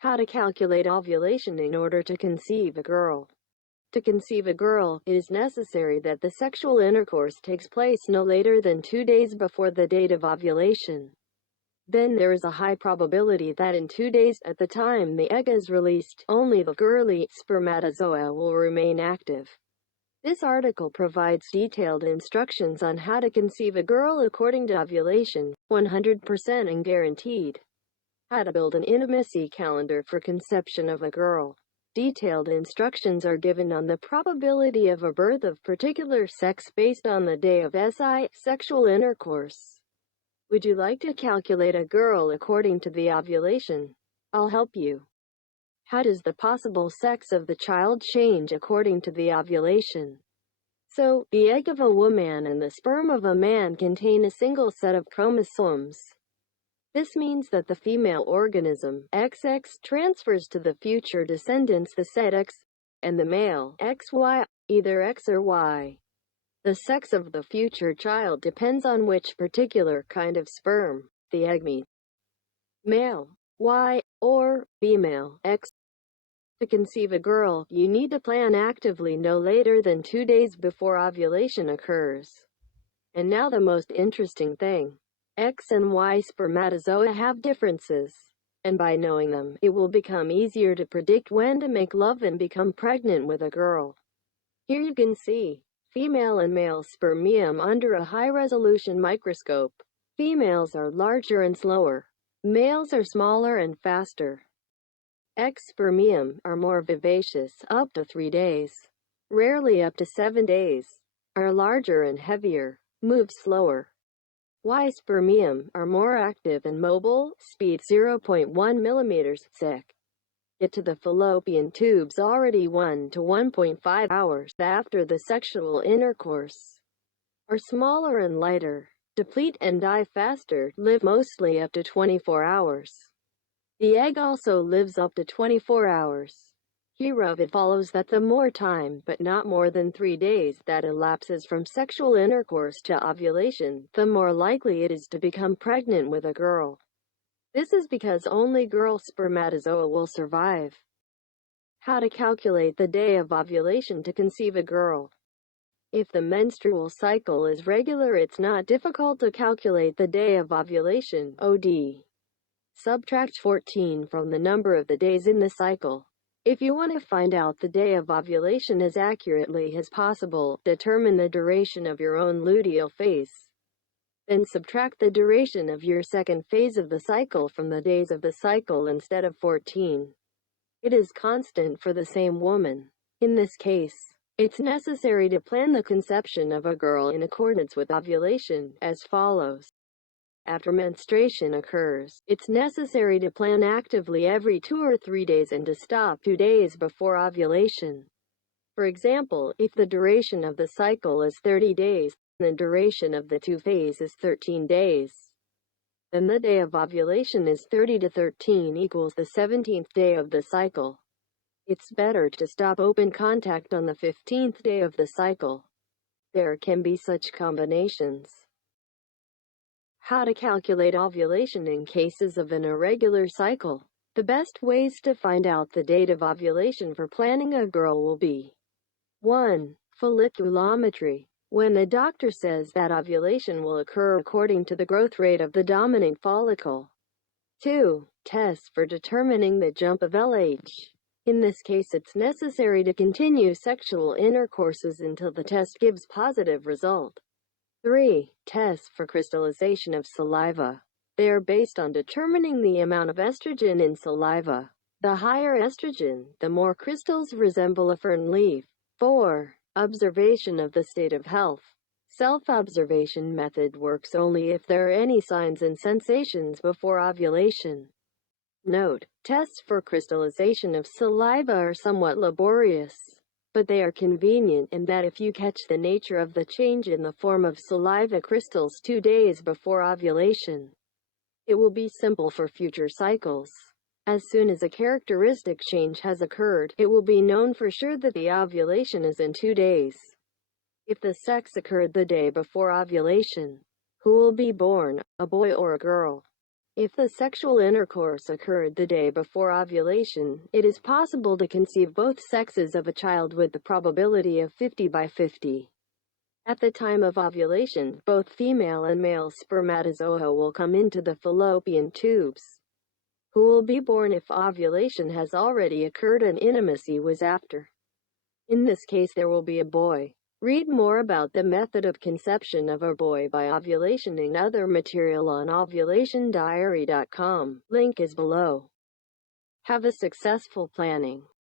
How to calculate ovulation in order to conceive a girl. To conceive a girl, it is necessary that the sexual intercourse takes place no later than 2 days before the date of ovulation. Then there is a high probability that in 2 days, at the time the egg is released, only the girly spermatozoa will remain active. This article provides detailed instructions on how to conceive a girl according to ovulation, 100% and guaranteed. How to build an intimacy calendar for conception of a girl. Detailed instructions are given on the probability of a birth of particular sex based on the day of sexual intercourse. Would you like to calculate a girl according to the ovulation? I'll help you. How does the possible sex of the child change according to the ovulation? So, the egg of a woman and the sperm of a man contain a single set of chromosomes. This means that the female organism, XX, transfers to the future descendants the set X, and the male, XY, either X or Y. The sex of the future child depends on which particular kind of sperm the egg meets. Male, Y, or female, X. To conceive a girl, you need to plan actively no later than 2 days before ovulation occurs. And now the most interesting thing. X and Y spermatozoa have differences. And by knowing them, it will become easier to predict when to make love and become pregnant with a girl. Here you can see female and male spermium under a high-resolution microscope. Females are larger and slower. Males are smaller and faster. X spermium are more vivacious, up to 3 days. Rarely up to 7 days. Are larger and heavier. Move slower. Y spermium are more active and mobile, speed 0.1 millimeters sec. Get to the fallopian tubes already 1 to 1.5 hours after the sexual intercourse. Are smaller and lighter, deplete and die faster, live mostly up to 24 hours. The egg also lives up to 24 hours. Hereof it follows that the more time, but not more than 3 days, that elapses from sexual intercourse to ovulation, the more likely it is to become pregnant with a girl. This is because only girl spermatozoa will survive. How to calculate the day of ovulation to conceive a girl. If the menstrual cycle is regular, it's not difficult to calculate the day of ovulation, OD. Subtract 14 from the number of the days in the cycle. If you want to find out the day of ovulation as accurately as possible, determine the duration of your own luteal phase. Then subtract the duration of your second phase of the cycle from the days of the cycle instead of 14. It is constant for the same woman. In this case, it's necessary to plan the conception of a girl in accordance with ovulation, as follows. After menstruation occurs, it's necessary to plan actively every 2 or 3 days and to stop 2 days before ovulation. For example, if the duration of the cycle is 30 days, the duration of the 2 phase is 13 days. Then the day of ovulation is 30 to 13 equals the 17th day of the cycle. It's better to stop open contact on the 15th day of the cycle. There can be such combinations. How to calculate ovulation in cases of an irregular cycle. The best ways to find out the date of ovulation for planning a girl will be 1. Folliculometry. When the doctor says that ovulation will occur according to the growth rate of the dominant follicle. 2. Tests for determining the jump of LH. In this case, it's necessary to continue sexual intercourses until the test gives positive result. 3. Tests for crystallization of saliva. They are based on determining the amount of estrogen in saliva. The higher estrogen, the more crystals resemble a fern leaf. 4. Observation of the state of health. Self-observation method works only if there are any signs and sensations before ovulation. Note: tests for crystallization of saliva are somewhat laborious, but they are convenient in that if you catch the nature of the change in the form of saliva crystals 2 days before ovulation, it will be simple for future cycles. As soon as a characteristic change has occurred, it will be known for sure that the ovulation is in 2 days. If the sex occurred the day before ovulation, who will be born, a boy or a girl? If the sexual intercourse occurred the day before ovulation, it is possible to conceive both sexes of a child with the probability of 50/50. At the time of ovulation, both female and male spermatozoa will come into the fallopian tubes. Who will be born if ovulation has already occurred and intimacy was after? In this case, there will be a boy. Read more about the method of conception of a boy by ovulation and other material on ovulationdiary.com. Link is below. Have a successful planning.